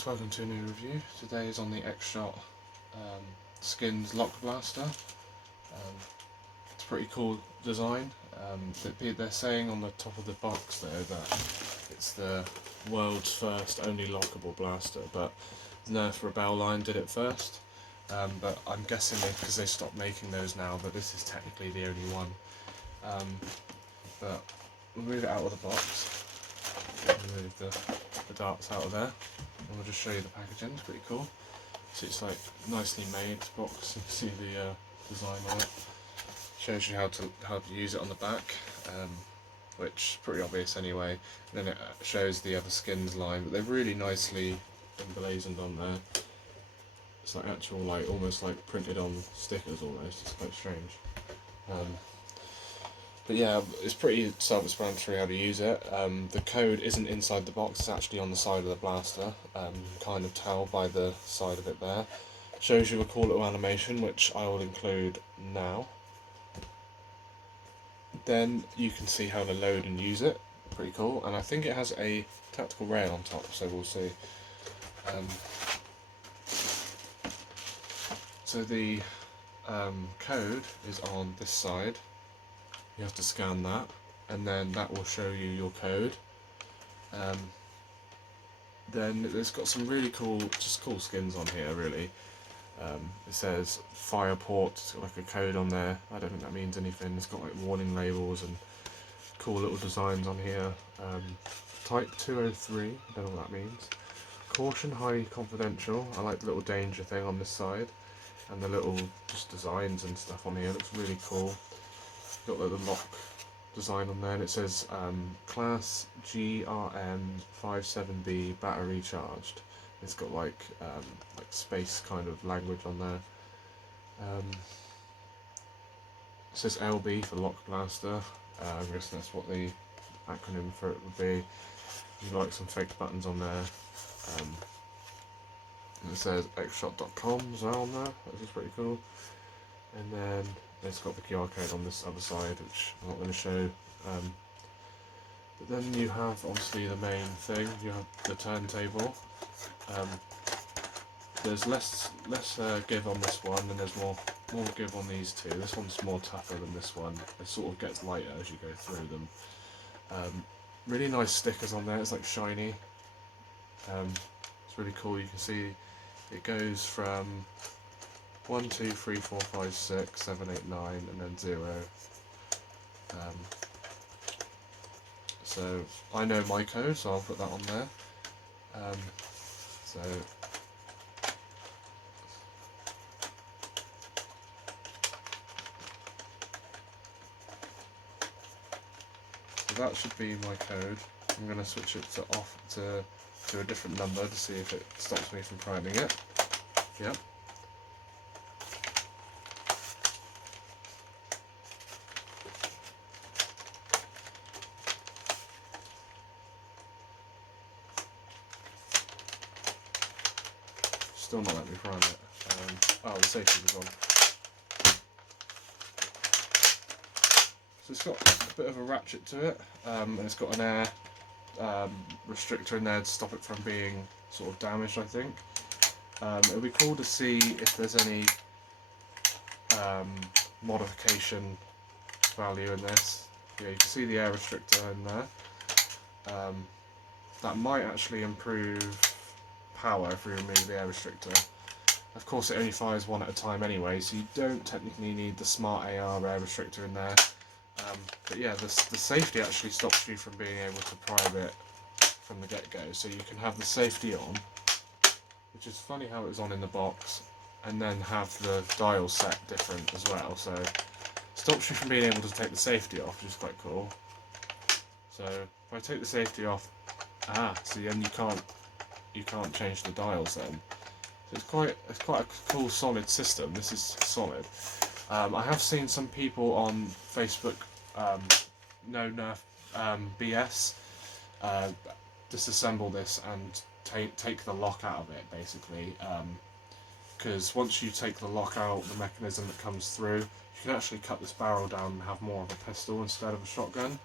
guys, welcome to a new review. Today is on the X-Shot Skins Lock Blaster. It's a pretty cool design. They're saying on the top of the box there that it's the world's first only lockable blaster, but Nerf Rebel line did it first. But I'm guessing because they stopped making those now, that this is technically the only one. But we'll move it out of the box. Remove the darts out of there, and we'll just show you the packaging. It's pretty cool. So it's like nicely made box. You can see the design on it. Shows you how to use it on the back, which is pretty obvious anyway. And then it shows the other skins line, but they're really nicely emblazoned on there. It's like actual, like almost like printed on stickers almost. It's quite strange. But yeah, it's pretty self-explanatory how to use it. The code isn't inside the box, it's actually on the side of the blaster. You can kind of tell by the side of it there. Shows you a cool little animation, which I will include now. Then you can see how to load and use it. Pretty cool. And I think it has a tactical rail on top, so we'll see. So the code is on this side. You have to scan that, and then that will show you your code. Then it's got some really cool skins on here, really. It says Fireport, it's got like a code on there. I don't think that means anything. It's got like warning labels and cool little designs on here. Type 203, I don't know what that means. Caution, highly confidential. I like the little danger thing on this side. And the little just designs and stuff on here, it looks really cool. Got like the lock design on there, and it says class GRM57B battery charged. It's got like space kind of language on there. It says LB for lock blaster. I guess that's what the acronym for it would be. There's like some fake buttons on there. And it says xshot.com as well on there, which is pretty cool. And then it's got the QR code on this other side, which I'm not going to show. But then you have obviously the main thing. You have the turntable. There's less give on this one, and there's more give on these two. This one's more tougher than this one. It sort of gets lighter as you go through them. Really nice stickers on there. It's like shiny. It's really cool. You can see it goes from 1, 2, 3, 4, 5, 6, 7, 8, 9, and then 0. So I know my code, so I'll put that on there. So that should be my code. I'm going to switch it to off to a different number to see if it stops me from priming it. Yep. Still not letting me prime it. Oh, the safety was on. So it's got a bit of a ratchet to it, and it's got an air restrictor in there to stop it from being sort of damaged, I think. It would be cool to see if there's any modification value in this. Yeah, you can see the air restrictor in there. That might actually improve power if we remove the air restrictor. Of course it only fires one at a time anyway, so you don't technically need the Smart AR air restrictor in there. But yeah, the safety actually stops you from being able to prime it from the get-go, so you can have the safety on, which is funny how it was on in the box, and then have the dial set different as well, so it stops you from being able to take the safety off, which is quite cool. So if I take the safety off, see, then you can't change the dials then. So it's quite a cool solid system. This is solid. I have seen some people on Facebook, no Nerf BS, disassemble this and take the lock out of it basically. Because once you take the lock out, the mechanism that comes through, you can actually cut this barrel down and have more of a pistol instead of a shotgun.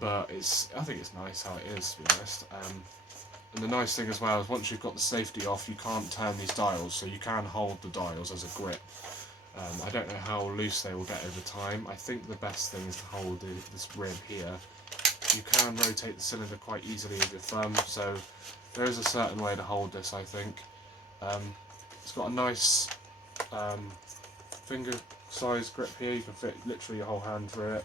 But I think it's nice how it is, to be honest. And the nice thing as well is once you've got the safety off, you can't turn these dials, so you can hold the dials as a grip. I don't know how loose they will get over time. I think the best thing is to hold this rib here. You can rotate the cylinder quite easily with your thumb, so there is a certain way to hold this, I think. It's got a nice finger size grip here. You can fit literally your whole hand through it.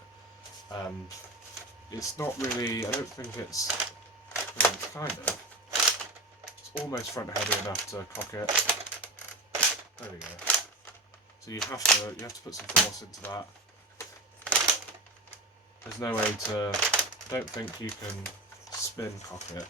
It's not really, I don't think it's, well, it's kind of, it's almost front heavy enough to cock it. There we go. So you have to put some force into that. There's no way to, I don't think you can spin cock it.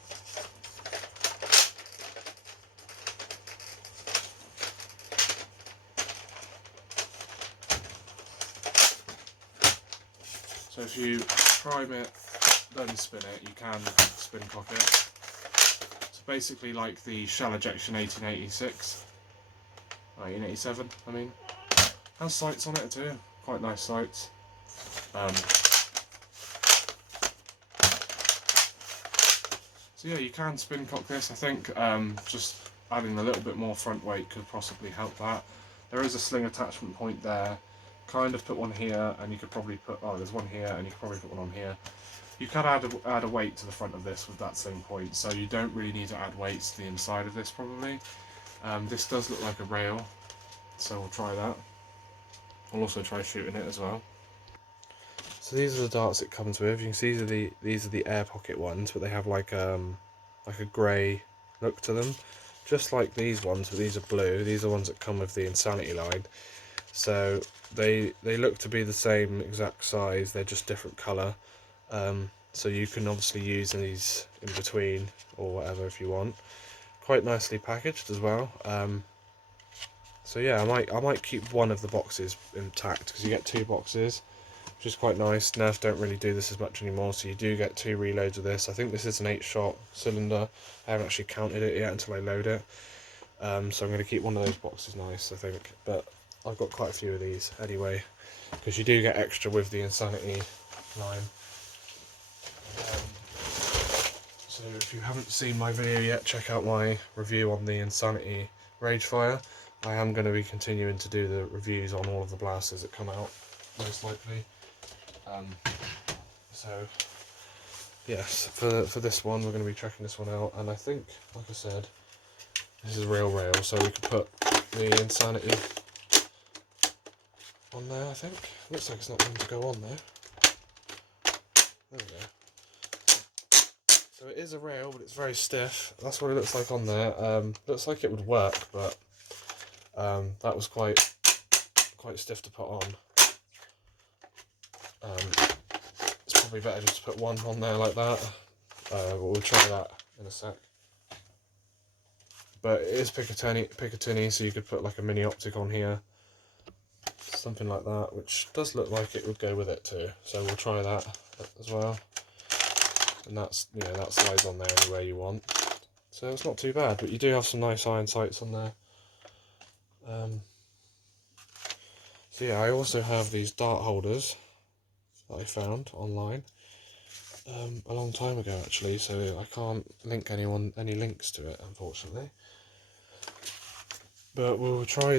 So if you prime it, then spin it, you can spin cock it. It's basically like the shell ejection 1886, 1887, I mean. Has sights on it too, quite nice sights. So yeah, you can spin cock this. I think just adding a little bit more front weight could possibly help that. There is a sling attachment point there. Kind of put one here, and you could probably put, oh, there's one here, and you could probably put one on here. You can add a weight to the front of this with that sling point, so you don't really need to add weights to the inside of this probably. This does look like a rail, so we'll try that. I'll also try shooting it as well. So these are the darts it comes with. You can see these are the air pocket ones, but they have like a grey look to them, just like these ones, but these are blue. These are the ones that come with the Insanity line. So they look to be the same exact size. They're just different colour. So you can obviously use these in between or whatever if you want. Quite nicely packaged as well. So yeah, I might keep one of the boxes intact because you get two boxes, which is quite nice. Nerf don't really do this as much anymore, so you do get two reloads of this. I think this is an 8-shot cylinder. I haven't actually counted it yet until I load it. So I'm going to keep one of those boxes nice, I think. But I've got quite a few of these anyway, because you do get extra with the Insanity line. So if you haven't seen my video yet, check out my review on the Insanity Ragefire. I am going to be continuing to do the reviews on all of the blasters that come out, most likely. So yes, for this one we're going to be checking this one out, and I think, like I said, this is a real rail, so we could put the Insanity on there. I think looks like it's not going to go on there. There we go. So it is a rail, but it's very stiff. That's what it looks like on there. Looks like it would work, but that was quite stiff to put on. It's probably better just to put one on there like that. But we'll try that in a sec. But it is Picatinny, so you could put like a mini optic on here, something like that, which does look like it would go with it too. So we'll try that as well. And that's, you know, that slides on there anywhere you want. So it's not too bad, but you do have some nice iron sights on there. So yeah, I also have these dart holders that I found online a long time ago actually, so I can't link any links to it unfortunately. But we'll just try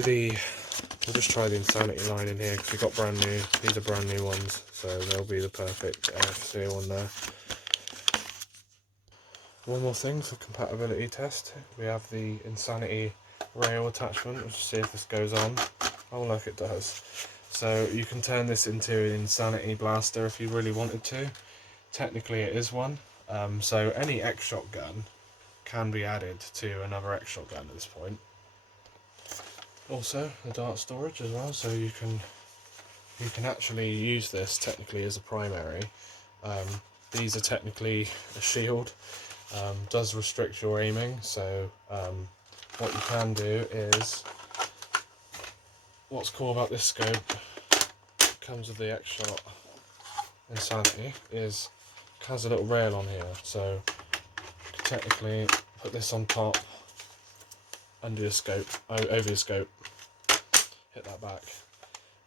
the Insanity line in here because we got brand new. These are brand new ones, so they'll be the perfect seal on there. One more thing for compatibility test, we have the Insanity rail attachment. Let's see if this goes on. Oh look, it does. So you can turn this into an Insanity blaster if you really wanted to. Technically it is one. So any X-Shot gun can be added to another X-Shot gun at this point. Also the dart storage as well, so you can actually use this technically as a primary. These are technically a shield. Does restrict your aiming, so what you can do is, what's cool about this scope, comes with the X-Shot Insanity, is it has a little rail on here, so you can technically put this on top, under your scope, over your scope, hit that back.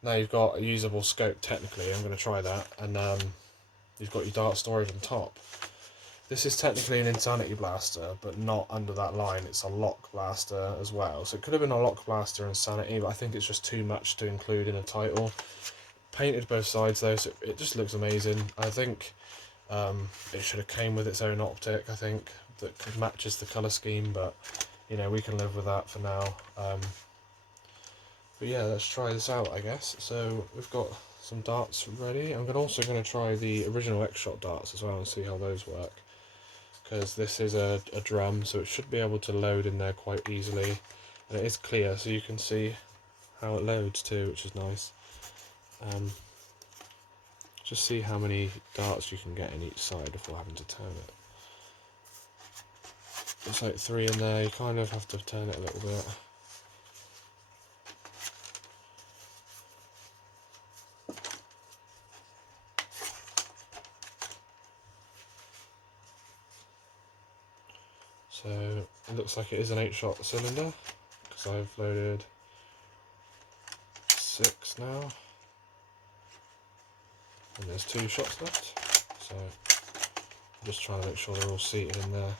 Now you've got a usable scope technically. I'm going to try that, and you've got your dart storage on top. This is technically an Insanity Blaster, but not under that line. It's a Lock Blaster as well. So it could have been a Lock Blaster Insanity, but I think it's just too much to include in a title. Painted both sides though, so it just looks amazing. I think it should have came with its own optic, I think, that matches the colour scheme, but you know, we can live with that for now. But yeah, let's try this out, I guess. So we've got some darts ready. I'm also going to try the original X-Shot darts as well and see how those work. Because this is a drum, so it should be able to load in there quite easily. And it is clear, so you can see how it loads too, which is nice. Just see how many darts you can get in each side before having to turn it. It's like 3 in there, you kind of have to turn it a little bit. So it looks like it is an 8-shot cylinder, because I've loaded 6 now, and there's 2 shots left, so I'm just trying to make sure they're all seated in there.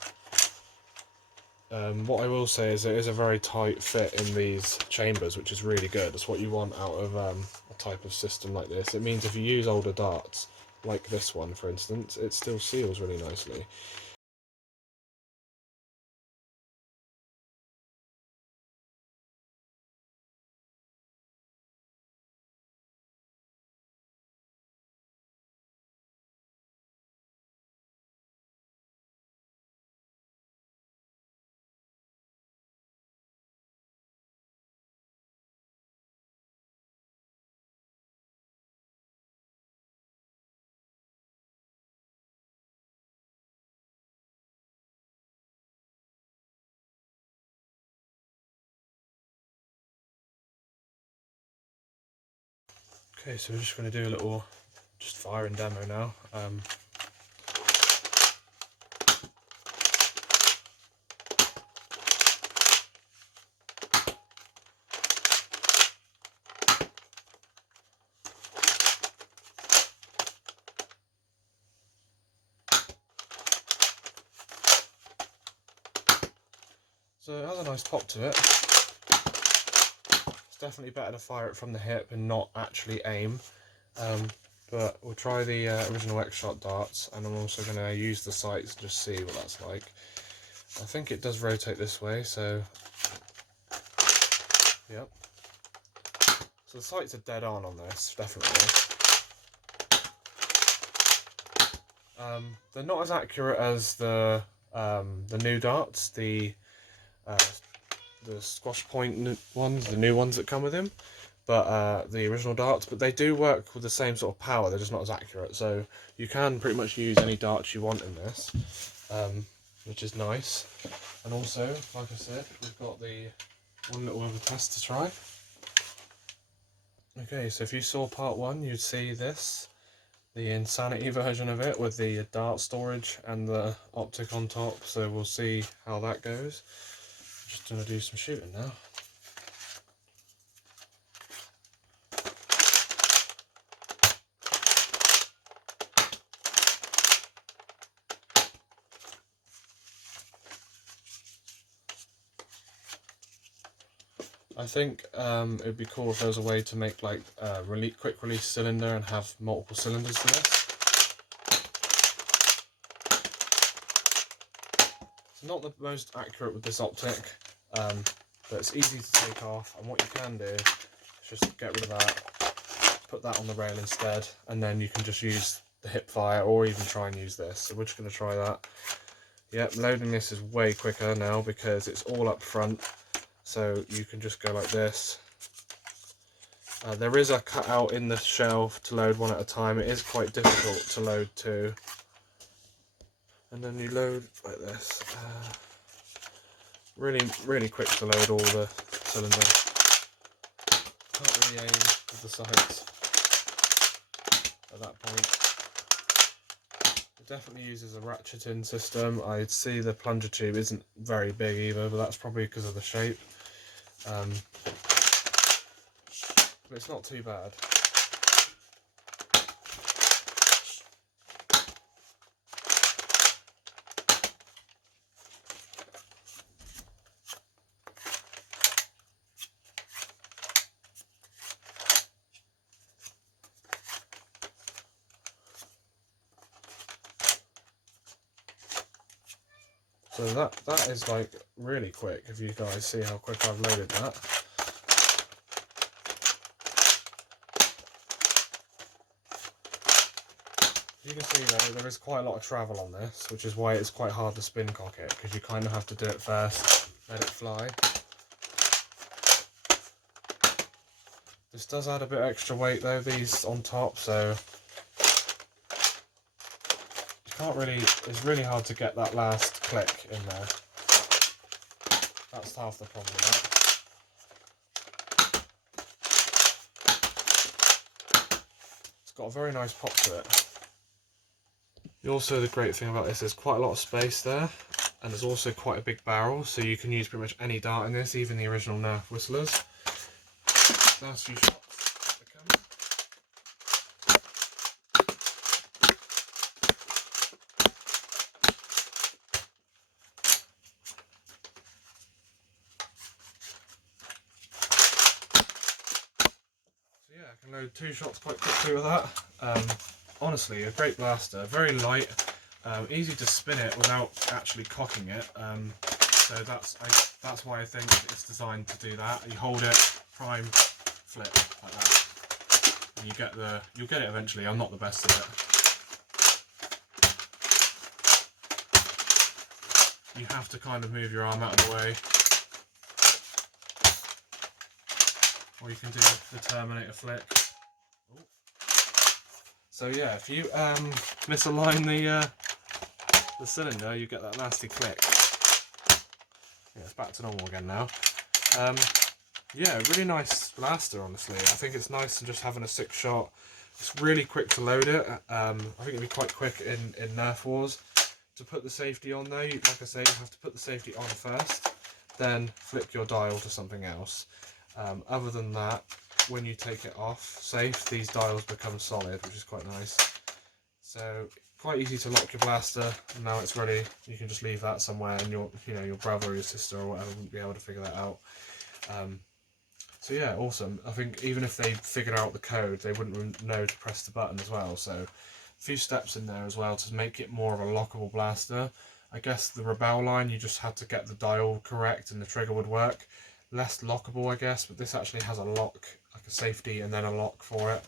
What I will say is it is a very tight fit in these chambers, which is really good. It's what you want out of a type of system like this. It means if you use older darts, like this one for instance, it still seals really nicely. Okay, so we're just going to do a little firing demo now. So it has a nice pop to it. It's definitely better to fire it from the hip and not actually aim. But we'll try the original X-Shot darts, and I'm also going to use the sights and just see what that's like. I think it does rotate this way, so yep. So the sights are dead on this, definitely. They're not as accurate as the new darts, the squash point ones, the new ones that come with him, but the original darts. But they do work with the same sort of power. They're just not as accurate. So you can pretty much use any darts you want in this, which is nice. And also, like I said, we've got the one little other test to try. Okay, so if you saw part 1, you'd see this, the Insanity version of it with the dart storage and the optic on top. So we'll see how that goes. Just going to do some shooting now. I think it would be cool if there was a way to make like a quick release cylinder and have multiple cylinders to this. It's not the most accurate with this optic, but it's easy to take off, and what you can do is just get rid of that, put that on the rail instead, and then you can just use the hip fire or even try and use this. So we're just going to try that. Yep, loading this is way quicker now because it's all up front. So you can just go like this. There is a cutout in the shelf to load one at a time. It is quite difficult to load two. And then you load like this. Really quick to load all the cylinders. Can't really aim with the sights at that point. It definitely uses a ratcheting system. I'd see the plunger tube isn't very big either, but that's probably because of the shape. But it's not too bad. So that is like really quick, if you guys see how quick I've loaded that. You can see though, there is quite a lot of travel on this, which is why it's quite hard to spin cock it, because you kind of have to do it first, let it fly. This does add a bit extra weight though, these on top, so you can't really, it's really hard to get that last click in there. That's half the problem with that. It's got a very nice pop to it. Also, the great thing about this is quite a lot of space there, and there's also quite a big barrel, so you can use pretty much any dart in this, even the original Nerf whistlers. Last few shots at the camera. So yeah, I can load 2 shots quite quickly with that. Honestly, a great blaster, very light, easy to spin it without actually cocking it. So that's why I think it's designed to do that. You hold it, prime, flip like that, and you'll get it eventually. I'm not the best at it. You have to kind of move your arm out of the way, or you can do the Terminator flick. Ooh. So yeah, if you misalign the cylinder, you get that nasty click. Yeah, it's back to normal again now. Yeah, really nice blaster, honestly. I think it's nice to just having a 6-shot. It's really quick to load it. I think it'll be quite quick in Nerf Wars. To put the safety on though, like I say, you have to put the safety on first, then flick your dial to something else. Other than that, when you take it off safe, these dials become solid, which is quite nice. So quite easy to lock your blaster. Now it's ready. You can just leave that somewhere, and your brother or your sister or whatever wouldn't be able to figure that out. So yeah, awesome. I think even if they figured out the code, they wouldn't know to press the button as well. So a few steps in there as well to make it more of a lockable blaster. I guess the Rebel line, you just had to get the dial correct and the trigger would work. Less lockable, I guess, but this actually has a lock, like a safety and then a lock for it.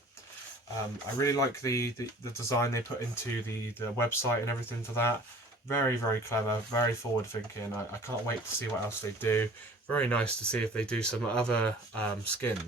I really like the design they put into the website and everything for that. Very, very clever, very forward thinking. I can't wait to see what else they do. Very nice to see if they do some other skins.